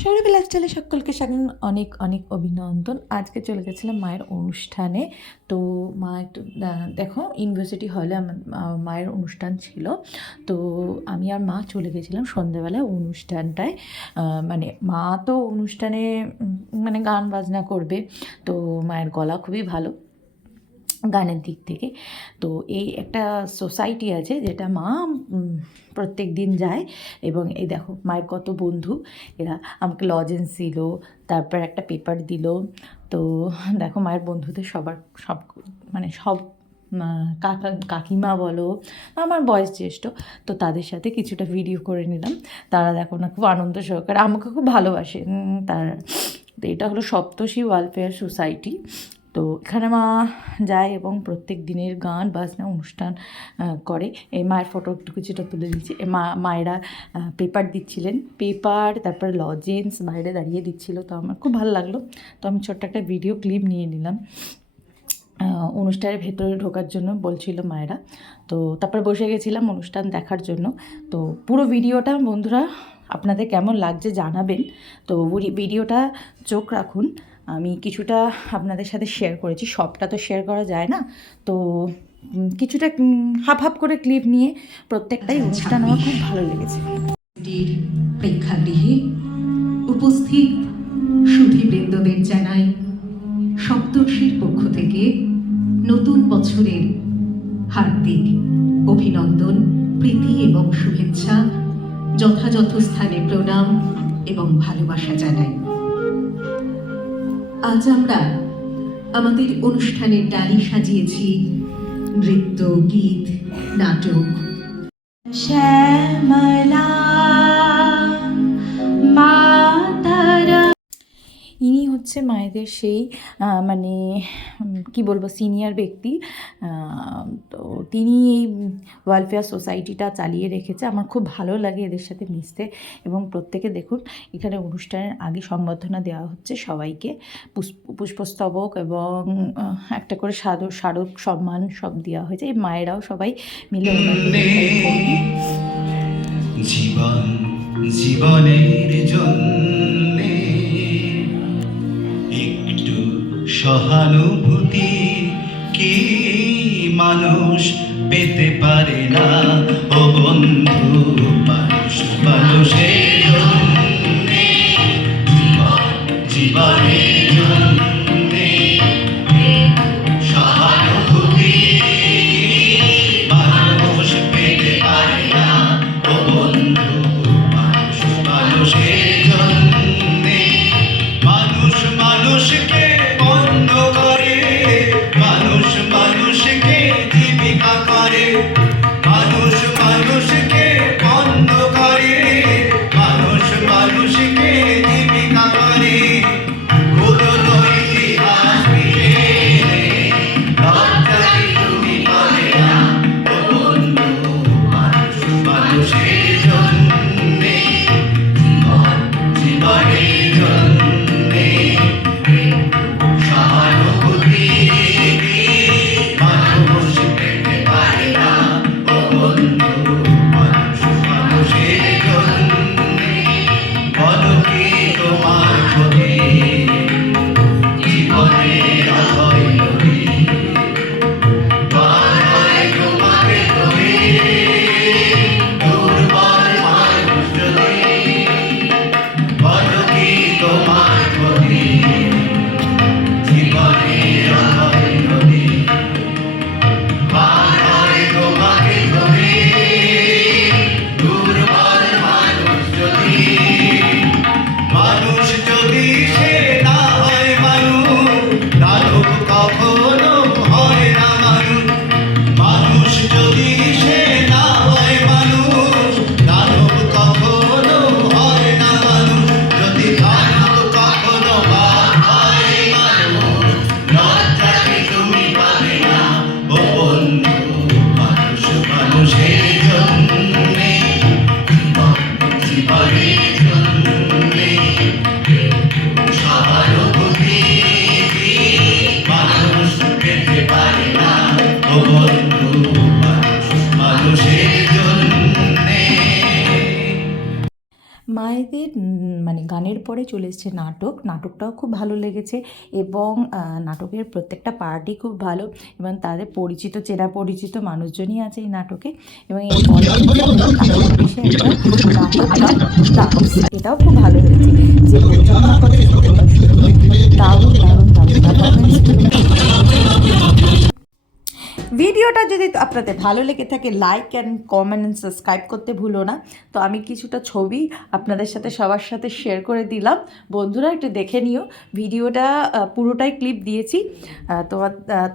সৌরভী লাইফস্টাইলে সকলকে স্বাগত, অনেক অনেক অভিনন্দন। আজকে চলে গেছিলাম মায়ের অনুষ্ঠানে। তো মা একটু দেখো ইউনিভার্সিটি হলে আমার মায়ের অনুষ্ঠান ছিল। তো আমি আর মা চলে গেছিলাম সন্ধ্যেবেলা অনুষ্ঠানটায়। মানে মা তো অনুষ্ঠানে মানে গান বাজনা করবে। তো মায়ের গলা খুবই ভালো গানের দিক থেকে। তো এই একটা সোসাইটি আছে যেটা মা প্রত্যেক দিন যায়। এবং এই দেখো মায়ের কত বন্ধু, এরা আমাকে লজেন্স দিল, তারপর একটা পেপার দিল। তো দেখো মায়ের বন্ধুদের সব মানে সব কাকিমা বলো, আমার বয়স জ্যেষ্ঠ, তো তাদের সাথে কিছুটা ভিডিও করে নিলাম। তারা দেখো না খুব আনন্দ সহকারে আমাকে খুব ভালোবাসে তারা। তো এটা হলো সপ্তর্ষি ওয়েলফেয়ার সোসাইটি। তো এখানে মা যায় এবং প্রত্যেক দিনের গান বাজনা অনুষ্ঠান করে। এই মায়ের ফটো একটু কিছুটা তুলে দিচ্ছি। মায়েরা পেপার দিচ্ছিলেন, পেপার তারপর লজেন্স বাইরে দাঁড়িয়ে দিচ্ছিলো। তো আমার খুব ভালো লাগলো। তো আমি ছোট্ট একটা ভিডিও ক্লিপ নিয়ে নিলাম। অনুষ্ঠানের ভেতরে ঢোকার জন্য বলছিল মায়েরা। তো তারপর বসে গেছিলাম অনুষ্ঠান দেখার জন্য। তো পুরো ভিডিওটা বন্ধুরা আপনাদের কেমন লাগছে জানাবেন। তো ভিডিওটা চোখ রাখুন, আমি কিছুটা আপনাদের সাথে শেয়ার করেছি, সবটা তো শেয়ার করা যায় না। তো কিছুটা হাফ হাফ করে ক্লিপ নিয়ে প্রত্যেকটাই অনুষ্ঠান আমার খুব ভালো লেগেছে। প্রেক্ষাগৃহে উপস্থিত সুধীবৃন্দদের জানাই সপ্তর্ষির পক্ষ থেকে নতুন বছরের হার্দিক অভিনন্দন, প্রীতি এবং শুভেচ্ছা। যথাযথ স্থানে প্রণাম এবং ভালোবাসা জানাই। আজ আমরা আমাদের অনুষ্ঠানের ডালি সাজিয়েছি নৃত্য, গীত, নাটক। শ্যামলা মাতারা, ইনি হচ্ছে মায়েদের সেই মানে কি বলবো সিনিয়র ব্যক্তি। তো তিনি এই ওয়েলফেয়ার সোসাইটিটা চালিয়ে রেখেছে। আমার খুব ভালো লাগে এদের সাথে মিশতে। এবং প্রত্যেকে দেখুন এখানে অনুষ্ঠানের আগে সংবর্ধনা দেওয়া হচ্ছে সবাইকে, পুষ্পস্তবক এবং একটা করে স্মারক সম্মান সব দেওয়া হয়েছে। এই মায়েরাও সবাই মিলে জীবনের জন্য একটু সহানুভূতি কি মানুষ পেতে পারে না? ও বন্ধু, মানুষ মানুষের জন্য, জীবনের জন্য সহানুভূতি মানুষ পেতে পারে না। ও বন্ধু, মানুষ মানুষের জন্য, মানুষ মানুষকে বন্ধ করে, মানুষ মানুষকে জীবিকা করে, মানুষ মানুষকে বন্ধ করে, মানুষ মানুষকে জীবিকা করে। পুরনো ইতিহাস ফিরে লজ্জা তুমি পাবে না। ও বন্ধু, মানুষ মানুষের জন্যে, জীবনের জন্যে সহানুভূতি মানুষ পেতে পারে না। ও বন্ধু, মানুষ মানুষের জন্যে বলো কি তোমার ক্ষতি? জীবনের অভয় নদী বাধায় তোমাকে ধরে, দুর্বল মানুষ যদি বলো কি তোমার মানে গানের পরে চলে এসেছে নাটক। নাটকটাও খুব ভালো লেগেছে এবং নাটকের প্রত্যেকটা পার্টই খুব ভালো এবং তাদের পরিচিত চেনা পরিচিত মানুষজনই আছে এই নাটকে এবং এই এটাও খুব ভালো হয়েছে। যে পরিচালনা করেছে দারুণ দারুণ দারুণ পারফরমেন্স। ভিডিওটা যদি আপনাদের ভালো লেগে থাকে like and comment and subscribe করতে ভুলো না। তো আমি কিছুটা ছবি আপনাদের সাথে সবার সাথে শেয়ার করে দিলাম, বন্ধুরা একটু দেখে নিও। ভিডিওটা পুরোটাই ক্লিপ দিয়েছি,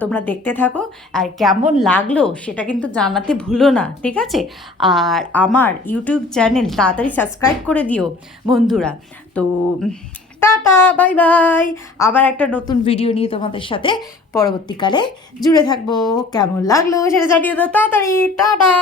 তোমরা দেখতে থাকো আর কেমন লাগলো সেটা কিন্তু জানাতে ভুলো না, ঠিক আছে? আর আমার ইউটিউব চ্যানেল তাড়াতাড়ি সাবস্ক্রাইব করে দিও বন্ধুরা। তো টাটা, বাই বাই। আবার একটা নতুন ভিডিও নিয়ে তোমাদের সাথে পরবর্তীকালে জুড়ে থাকবো। কেমন লাগলো সেটা জানিয়ে দাও তাড়াতাড়ি। টাটা।